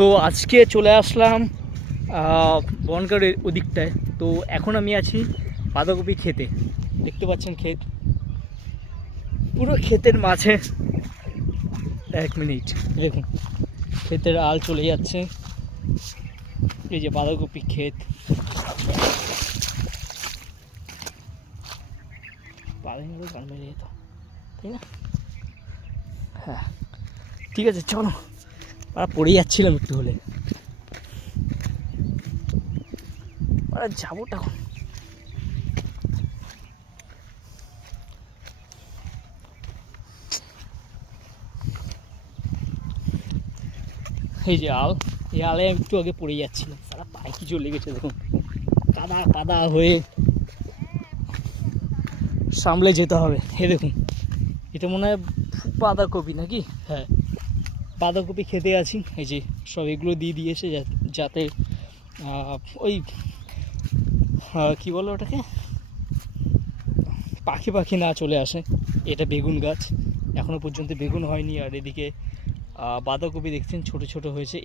So আজকে চলে আসলাম বনগাঁড়ের ওদিকটায়। তো এখন আমি আছি বাঁধাকপি খেতে। দেখতে পাচ্ছেন ক্ষেত, পুরো ক্ষেতের মাঝে। এক মিনিট, দেখুন ক্ষেতের আল চলে যাচ্ছে। এই যে বাঁধাকপি ক্ষেত, বাঁধাকপি গান মেরে যেত, তাই না? হ্যাঁ, ঠিক আছে, চলো। আর পড়ে যাচ্ছিলাম একটু হলে, আর যাবো তখন। এই যে আল, এই আলে একটু আগে পড়ে যাচ্ছিলাম, সারা পায়ে কিছু লেগেছে। দেখুন কাদা কাদা হয়ে সামলে যেতে হবে। হে দেখুন, এটা মনে হয় বাঁধাকপি নাকি? হ্যাঁ, বাঁধাকপি খেতে আছি। এই যে সব এগুলো দিয়ে দিয়েছে যাতে ওই কী বলো ওটাকে, পাখি পাখি না চলে আসে। এটা বেগুন গাছ, এখনও পর্যন্ত বেগুন হয়নি। আর এদিকে বাঁধাকপি দেখছেন ছোট ছোট হয়েছে।